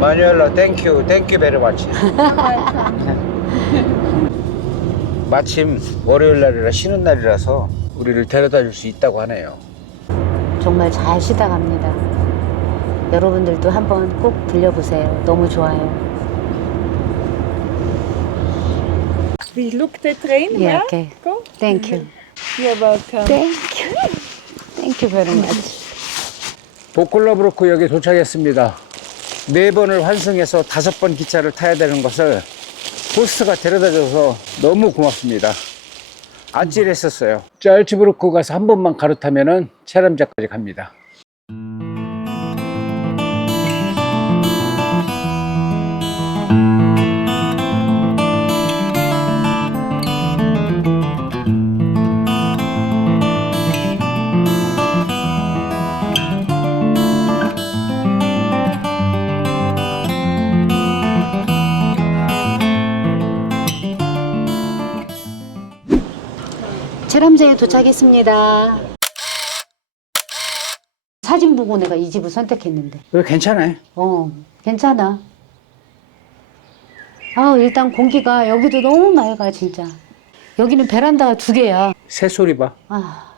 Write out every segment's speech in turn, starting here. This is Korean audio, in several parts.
마뉴엘라 땡큐 땡큐 베리 마치 마침 월요일 날이라 쉬는 날이라서 우리를 데려다 줄 수 있다고 하네요 정말 잘 쉬다 갑니다. 여러분들도 한번 꼭 들려보세요. 너무 좋아요. We look the train, 예, yeah? 오케이. Go. 땡큐. You're welcome. 땡큐. 땡큐 베리 마치. 보클러브로크 역에 도착했습니다 네 번을 환승해서 다섯 번 기차를 타야 되는 것을 호스트가 데려다 줘서 너무 고맙습니다. 아찔했었어요. 짤츠부르크 가서 한 번만 가로타면은 체람자까지 갑니다 체람제에 도착했습니다. 사진 보고 내가 이 집을 선택했는데. 왜 괜찮아요? 어, 괜찮아. 아, 일단 공기가 여기도 너무 맑아, 진짜. 여기는 베란다가 두 개야. 새소리 봐 아.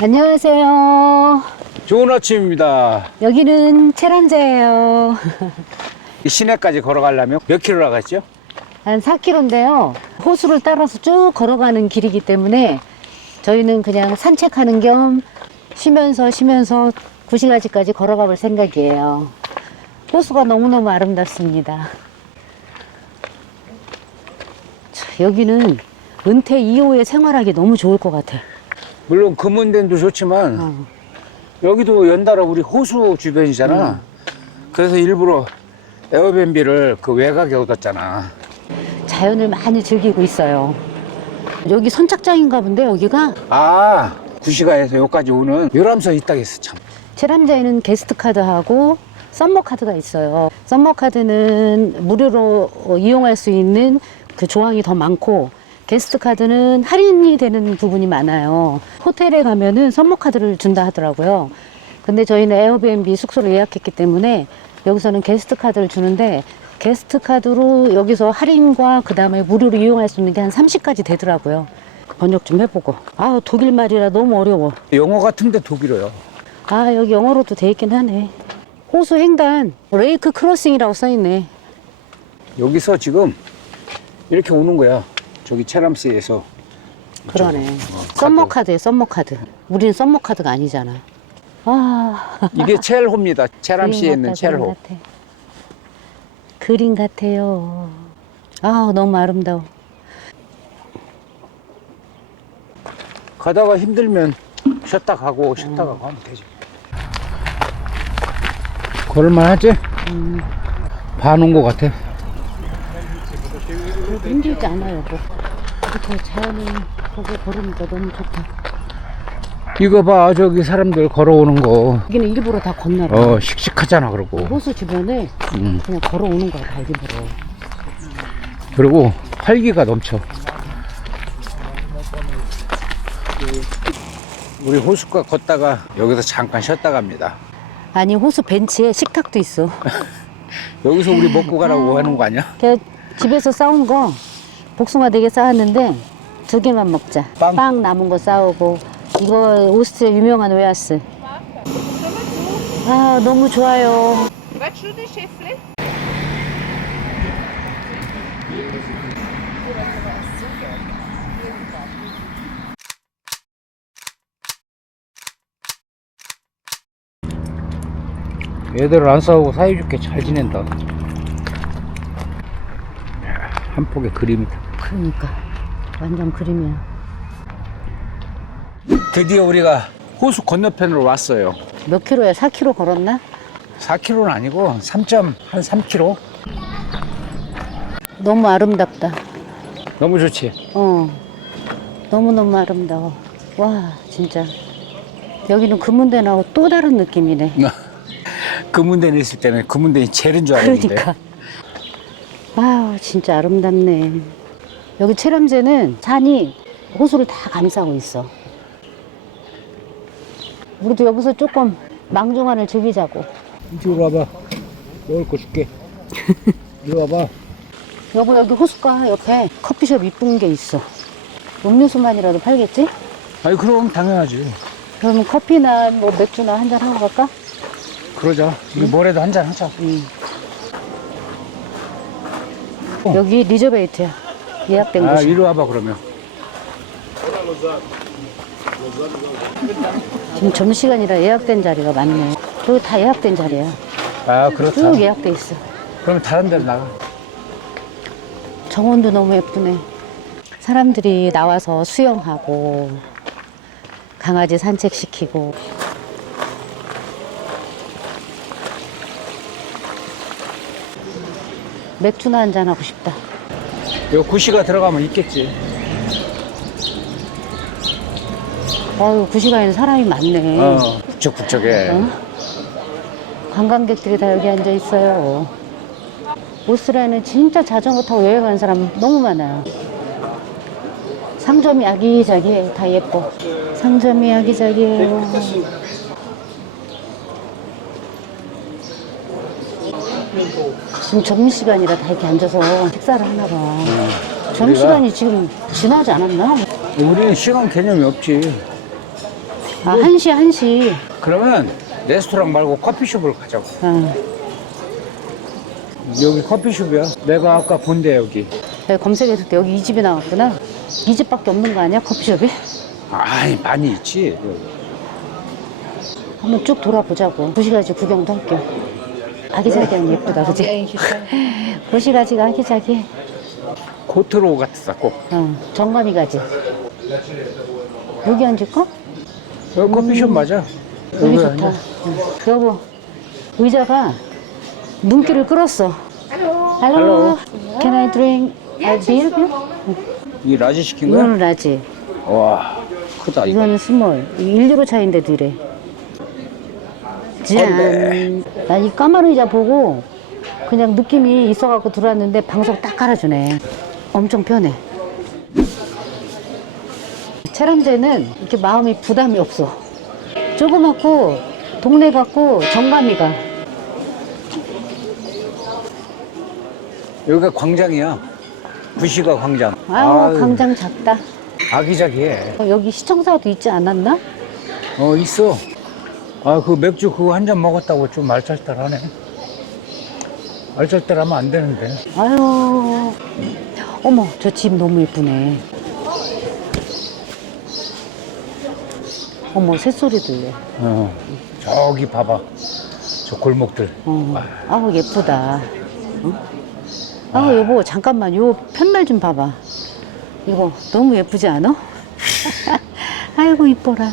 안녕하세요. 좋은 아침입니다 여기는 체란제예요. 이 시내까지 걸어가려면 몇 킬로 나갔죠? 한 4km인데요. 호수를 따라서 쭉 걸어가는 길이기 때문에 저희는 그냥 산책하는 겸 쉬면서 쉬면서 구시가지까지 걸어가 볼 생각이에요. 호수가 너무너무 아름답습니다. 자, 여기는 은퇴 이후에 생활하기 너무 좋을 것 같아. 물론 금은대도 좋지만 어. 여기도 연달아 우리 호수 주변이잖아. 그래서 일부러 에어비앤비를 그 외곽에 얻었잖아. 자연을 많이 즐기고 있어요. 여기 선착장인가 본데 여기가 아, 구시가에서 여기까지 오는 유람선 있다고 했어, 참. 체람자에는 게스트 카드하고 썸머 카드가 있어요. 썸머 카드는 무료로 어, 이용할 수 있는 그 조항이 더 많고 게스트 카드는 할인이 되는 부분이 많아요. 호텔에 가면은 썸머 카드를 준다 하더라고요. 근데 저희는 에어비앤비 숙소를 예약했기 때문에 여기서는 게스트 카드를 주는데 게스트 카드로 여기서 할인과 그 다음에 무료로 이용할 수 있는 게 한 30까지 되더라고요. 번역 좀 해보고. 아 독일 말이라 너무 어려워. 영어 같은데 독일어요. 아 여기 영어로도 돼 있긴 하네 호수 횡단 레이크 크로싱이라고 써있네 여기서 지금 이렇게 오는 거야. 저기 체람시에서. 그러네 어, 썸머 카드. 카드에 썸머 카드 우리는 썸머 카드가 아니잖아 아 이게 첼호입니다. 체람시에 있는 첼호. 그림 같아요 아 너무 아름다워 가다가 힘들면 쉬었다 가고 쉬었다 가고 하면 되지. 걸을만 하지? 반온것 같아. 그래도 힘들지 않아 여보 이렇게 자연을 보고 걸으니까 너무 좋다 이거 봐, 저기 사람들 걸어오는 거. 여기는 일부러 다 건너라 어, 씩씩하잖아, 그러고. 호수 주변에 음. 그냥 걸어오는 거야 다 일부러 그리고 활기가 넘쳐. 우리 호숫가 걷다가 여기서 잠깐 쉬었다 갑니다. 아니 호수 벤치에 식탁도 있어 여기서 우리 먹고 가라고 하는 거 아니야? 걔 집에서 싸운 거 복숭아 되게 싸왔는데 두 개만 먹자. 빵. 남은 거 싸우고 이거 오스트리아 유명한 웨하스. 아 너무 좋아요. 애들 안 싸우고 사이좋게 잘 지낸다. 야, 한 폭의 그림이다. 그러니까 완전 그림이야. 드디어 우리가 호수 건너편으로 왔어요. 몇 킬로야? 4 킬로 걸었나? 4km는 아니고 3점 한 3km. 너무 아름답다. 너무 좋지. 어. 너무 너무 아름다워. 와 진짜. 여기는 금문대 나고 또 다른 느낌이네. 금문대에 있을 때는 금문대이 제일인 줄 알았는데. 그러니까. 와 진짜 아름답네. 여기 체람제는 산이 호수를 다 감싸고 있어. 우리도 여기서 조금 망종안을 즐기자고. 이쪽으로 와봐. 먹을 거 줄게. 이리 와봐. 여보 여기 호숫가 옆에 커피숍 이쁜 게 있어. 음료수만이라도 팔겠지? 아니, 그럼 당연하지. 그러면 커피나 뭐 맥주나 한 잔 하고 갈까? 그러자. 우리 뭐래도 한 잔 하자. 응. 여기 리저베이트야. 예약된 아, 곳이. 이리 와봐, 그러면. 지금 점심시간이라 예약된 자리가 많네. 여기 다 예약된 자리야. 아, 그렇다. 쭉 예약돼 있어. 그럼 다른 데로 나가. 정원도 너무 예쁘네. 사람들이 나와서 수영하고 강아지 산책시키고 맥주나 한잔 하고 싶다. 요 구시가 들어가면 있겠지. 어유 그 시간에는 사람이 많네. 어, 북적북적해. 어? 관광객들이 다 여기 앉아 있어요. 오스트리아는 진짜 자전거 타고 여행하는 사람 너무 많아요. 상점이 아기자기해, 다 예뻐. 상점이 아기자기해요. 지금 점심시간이라 다 이렇게 앉아서 식사를 하나 봐. 점심시간이 지금 지나지 않았나? 우리는 시간 개념이 없지. 아, 1시, 1시. 그러면 레스토랑 말고 커피숍을 가자고. 어. 여기 커피숍이야. 내가 아까 본데 여기. 내가 검색했을 때 여기 이 집이 나왔구나. 이 집밖에 없는 거 아니야 커피숍이? 아이 많이 있지. 한번 쭉 돌아보자고. 구시가지 구경도 할게요. 아기자기하니 예쁘다, 그지? 구시가지가 아기자기해. 코트로 같았어 꼭. 어, 정감이 가지. 여기 앉을까? 여기 커피숍 맞아. 여기 좋다. 앉아. 응. 여보, 의자가 눈길을 끌었어. Hello. Can I drink a beer? 이 라지 시킨 거야? 이거는 라지. 와 크다 이거. 이거는 스몰. 1유로 차인데도 이래. 짠. 난이 까만 의자 보고 그냥 느낌이 있어갖고 들어왔는데 방석 딱 깔아주네. 엄청 편해. 체람제는 이렇게 마음이 부담이 없어. 조그맣고 동네 같고 정감이 가. 여기가 광장이야. 부시가 광장. 아유, 광장 작다. 아기자기해. 어, 여기 시청사도 있지 않았나? 어 있어. 아 그 맥주 그거 한 잔 먹었다고 좀 알잘딸하네. 알잘딸하면 안 되는데. 아유. 어머, 저 집 너무 예쁘네. 어머, 새소리 들려. 어 저기 봐봐. 저 골목들. 어. 아우, 예쁘다. 어? 아우, 여보, 잠깐만. 요 편말 좀 봐봐. 이거 너무 예쁘지 않아? 아이고, 이뻐라.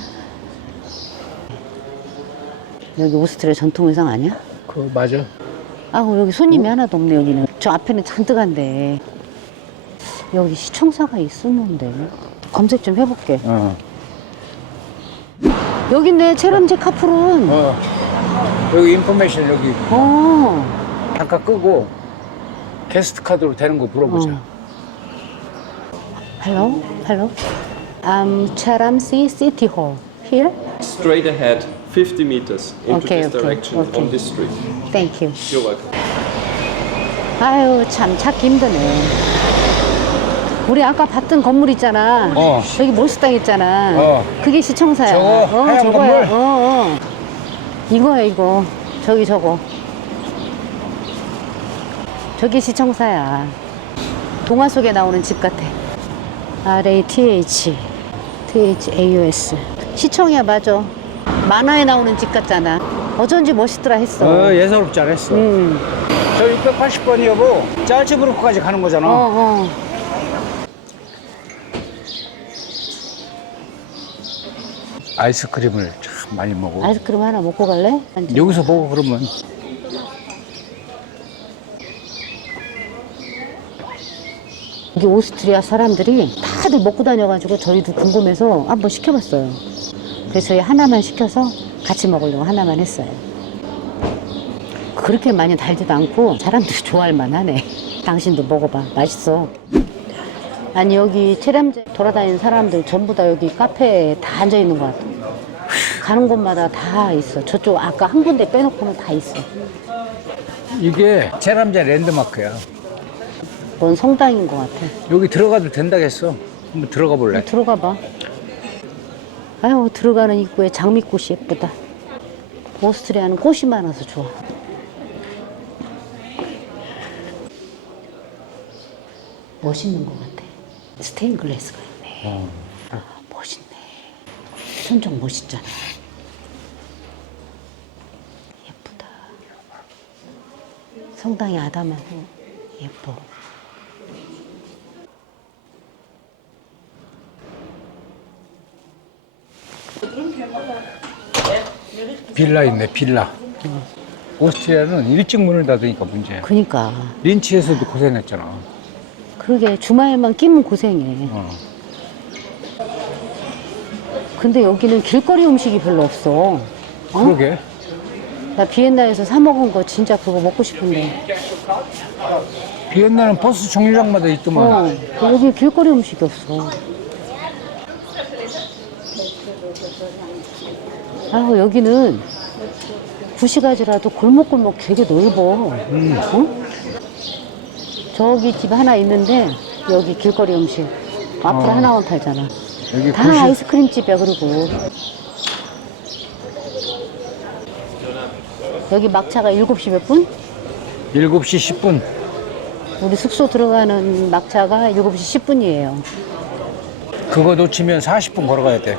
여기 오스트리아 전통 의상 아니야? 그 맞아. 아우 여기 손님이 하나도 없네 여기는 저 앞에는 잔뜩 한데 여기 시청사가 있었는데 검색 좀 해볼게 어. 여기 있네 체람제 카풀은 어. 여기 인포메이션 여기 어. 잠깐 끄고 게스트 카드로 되는 거 물어보자. 어. Hello, hello. Um, Charamsi City Hall. Here? Straight ahead, 50 meters into Okay, this okay, direction okay. on this street. Thank you. You're welcome. 아유 참 찾기 힘드네. 우리 아까 봤던 건물 있잖아. 어. 여기 몰수당 있잖아. 어. 그게 시청사야. 저거 어, 하얀. 건물? 어, 어. 이거야 이거. 저기 저거. 저기 시청사야. 동화 속에 나오는 집 같아. R A T H T H A U S. 시청이야 맞아. 만화에 나오는 집 같잖아. 어쩐지 멋있더라 했어. 어, 예사롭지 않았어. 음. 저 680번이 여보 짤츠부르크까지 가는 거잖아. 어, 어. 아이스크림을 참 많이 먹어. 아이스크림 하나 먹고 갈래? 앉아. 여기서 보고 그러면 이게 오스트리아 사람들이 다들 먹고 다녀가지고 저희도 궁금해서 한번 시켜봤어요. 그래서 저희 하나만 시켜서 같이 먹으려고 하나만 했어요. 그렇게 많이 달지도 않고 사람들이 좋아할 만하네. 당신도 먹어봐. 맛있어. 아니 여기 체람제 돌아다니는 사람들 전부 다 여기 카페에 다 앉아 있는 것 같아. 가는 곳마다 다 있어. 저쪽 아까 한 군데 빼놓고는 다 있어. 이게 제남자 랜드마크야. 뭔 성당인 것 같아. 여기 들어가도 된다겠어. 한번 들어가 볼래? 들어가 봐. 아유, 들어가는 입구에 장미꽃이 예쁘다. 오스트리아는 꽃이 많아서 좋아. 멋있는 것 같아. 스테인글래스가 있네. 아, 멋있네. 천정 멋있잖아. 예쁘다. 성당이 아담하고 예뻐. 빌라 있네, 빌라. 오스트리아는 일찍 문을 닫으니까 문제야. 그니까. 린치에서도 고생했잖아. 그러게 주말만 끼면 고생해. 어. 근데 여기는 길거리 음식이 별로 없어. 어? 그러게. 나 비엔나에서 사 먹은 거 진짜 그거 먹고 싶은데. 비엔나는 버스 정류장마다 있더만. 어, 여기 길거리 음식이 없어. 아유, 여기는 구시가지라도 골목골목 되게 넓어. 어? 저기 집 하나 있는데 여기 길거리 음식 앞으로 어. 하나만 팔잖아. 여기 다 구시- 아이스크림 집이야 그리고 여기 막차가 7시 몇 분? 7시 10분. 우리 숙소 들어가는 막차가 7시 10분이에요 그거 놓치면 40분 걸어가야 돼.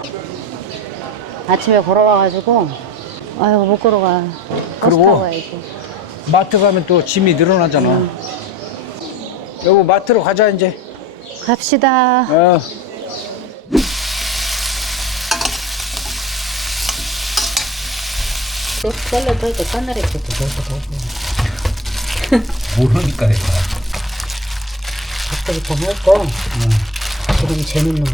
아침에 걸어와가지고 아유 못 걸어가 버스 그리고- 타고 가야지 마트 가면 또 짐이 늘어나잖아. 여보, 마트로 가자, 이제. 갑시다 어. 잘라 보니까 까나리 것도 모르니까 내가. 갑자기 더 먹고 지금 재밌는 거